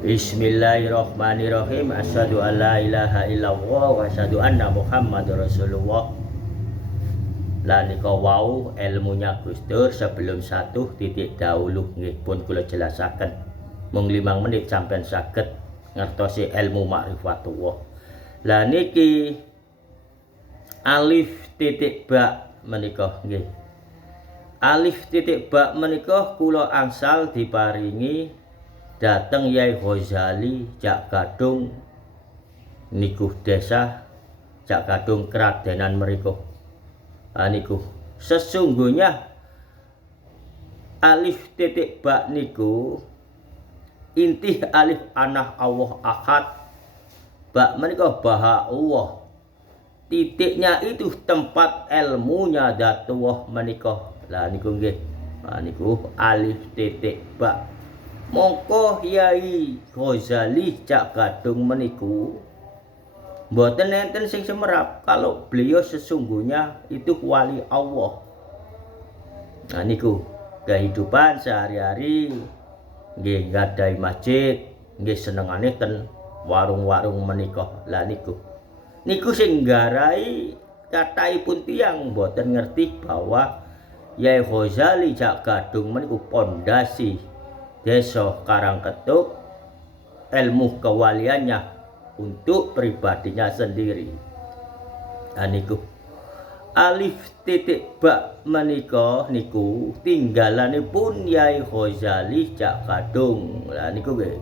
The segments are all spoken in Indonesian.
Bismillahirrahmanirrahim. Asyhadu an la ilaha illallah wa asyhadu anna Muhammadar Rasulullah. Lah nika wau ilmunya Gus Dur sebelum satu titik dahulu nggih pun kula jelasaken. Mung 5 menit sampean saged ngertosi ilmu ma'rifatullah. Lah niki alif titik ba menika nggih. Alif titik ba menika kula angsal diparingi dateng Yai Ghazali Jak Gadung niku desa Jak Gadung Kradenan mriku. Niku sesungguhnya alif titik ba niku inti alif anah Allah ahad, ba menika baha Allah, titiknya itu tempat ilmunya datullah menika. Lah niku nggih, niku alif titik ba. Mongko Yai Ghazali Jak Gadung meniku mboten enten sing semerap kalau beliau sesungguhnya itu wali Allah. Nah niku kehidupan sehari-hari nggih nggadahi masjid, nggih senengane ten warung-warung menika. Lah niku sing nggarai kathahipun tiyang mboten ngerti bahwa Yai Ghazali Jak Gadung meniku pondasi Desa Karangketuk ilmu kewaliannya untuk pribadinya sendiri. Niku alif titik ba menika niku tinggalanipun Yai Ghazali Jak Gadung. Lah niku nggih.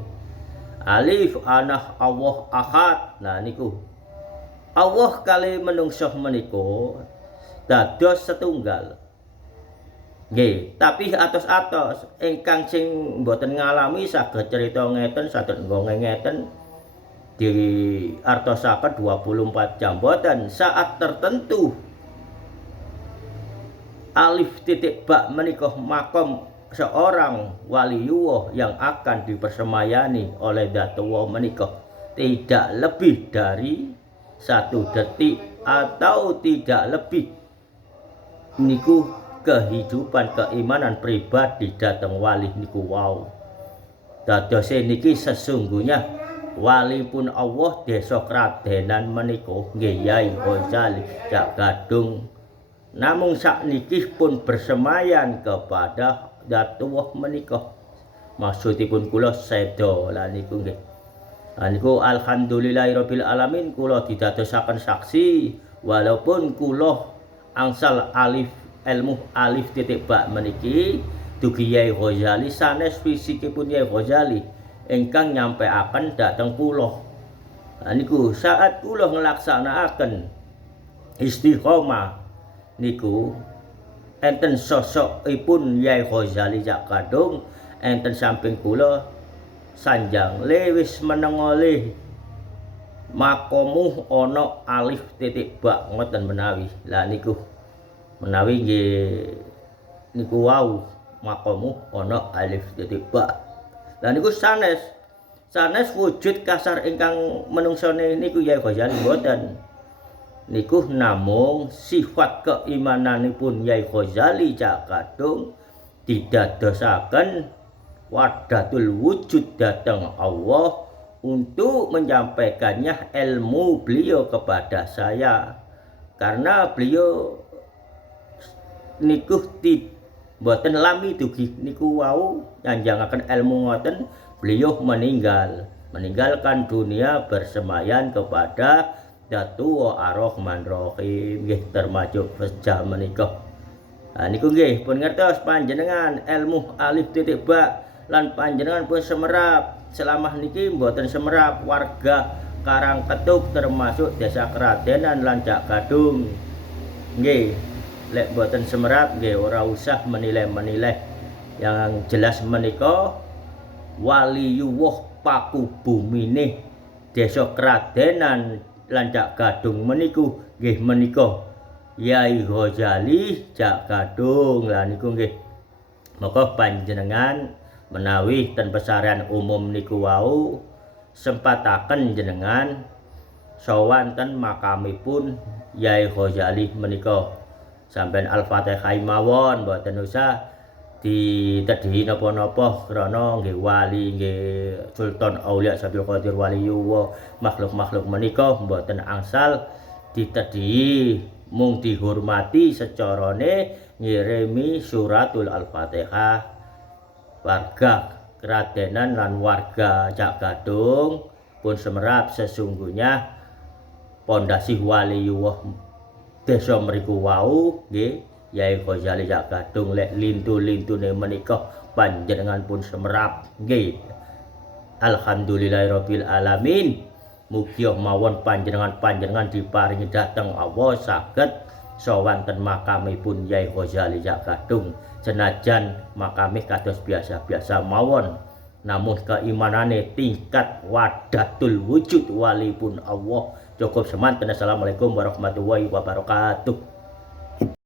Alif anah Allah ahad. Nah niku Allah kali menungso menika dados setunggal. Nggih, tapi atos-atos ingkang sing mboten ngalami saged cerita ngeten, saged nggone ngeten diartosaken 24 jam mboten. Saat tertentu alif titik ba menika makom seorang waliullah yang akan dipersemayani oleh datullah menika tidak lebih dari 1 detik atau tidak lebih niku kehidupan keimanan pribadi datang wali niku wau. Dados niki sesungguhnya wali pun Allah desa Kradenan menika nggih Yai Ghazali Jak Gadung. Namung sakniki pun bersemayan kepada datullah menika. Maksudipun kula seda lah niku nggih. Niku alhamdulillahirabbil alamin kula didadosaken saksi walaupun kula angsal ilmu alif titik ba meniki dugi Yai Ghazali sanes fisikipun Yai Ghazali ingkang nyampeaken dhateng kula. Niku saat kula nglaksanakaken istiqomah niku enten sosokipun Yai Ghazali Jak Gadung enten samping kula sanjang lewis menengolih makomuh ana alif titik ba ngoten menawi. Lah niku menawi nggih niku wau maqamu ana alif titik ba. Lah niku sanes wujud kasar ingkang menungsone niku Yai Ghazali mboten. Niku namung sifat keimananipun Yai Ghazali Jak Gadung didadosaken wahdatul wujud datang Allah untuk menyampaikannya ilmu beliau kepada saya. Karena beliau niku mboten lami dugi niku wau nyanjangaken ilmu ngoten beliau meninggalkan dunia bersemayan kepada Datullah Ar-Rahman Rahim nggih termasuk sejam menika. Niku nggih pun ngertos panjenengan ilmu alif titik ba lan panjenengan pun semerap selama niki mboten semerap warga Karangketuk termasuk desa Kradenan lan Jak Gadung nggih. Lek boten semerap nggih ora usah menilai-menilai. Yang jelas menika waliullah paku bumine desa Kradenan lan Jak Gadung meniku nggih menika Yai Ghazali Jak Gadung. Lah niku nggih maka panjenengan menawi ten pesarian umum niku wau sempataken jenengan sowan ten makamipun Yai Ghazali menika. Sampeyan Al-Fatihah mawon mboten usah ditedhi napa-napa krana nggih wali nggih Sultan Aulia Sabil Qadir Waliyullah makhluk-makhluk menika mboten angsal ditedhi mung dihormati secarane ngirimi suratul Al-Fatihah warga Kradenan lan warga Cak Gadung pun semerap sesungguhnya pondasi Waliyullah desa mriku wau nggih Yai Ghazali Cak Gadung lek lintu-lintune menika panjenengan pun semerap nggih. Alhamdulillahirabbil alamin. Mugi mawon panjenengan diparingi dhateng Allah saged sowan ten makamipun Yai Ghazali Cak Gadung. Senajan makame kados biasa-biasa mawon, namun keimanane tingkat wahdatul wujud wali pun Allah cukup semanten. Assalamualaikum warahmatullahi wabarakatuh.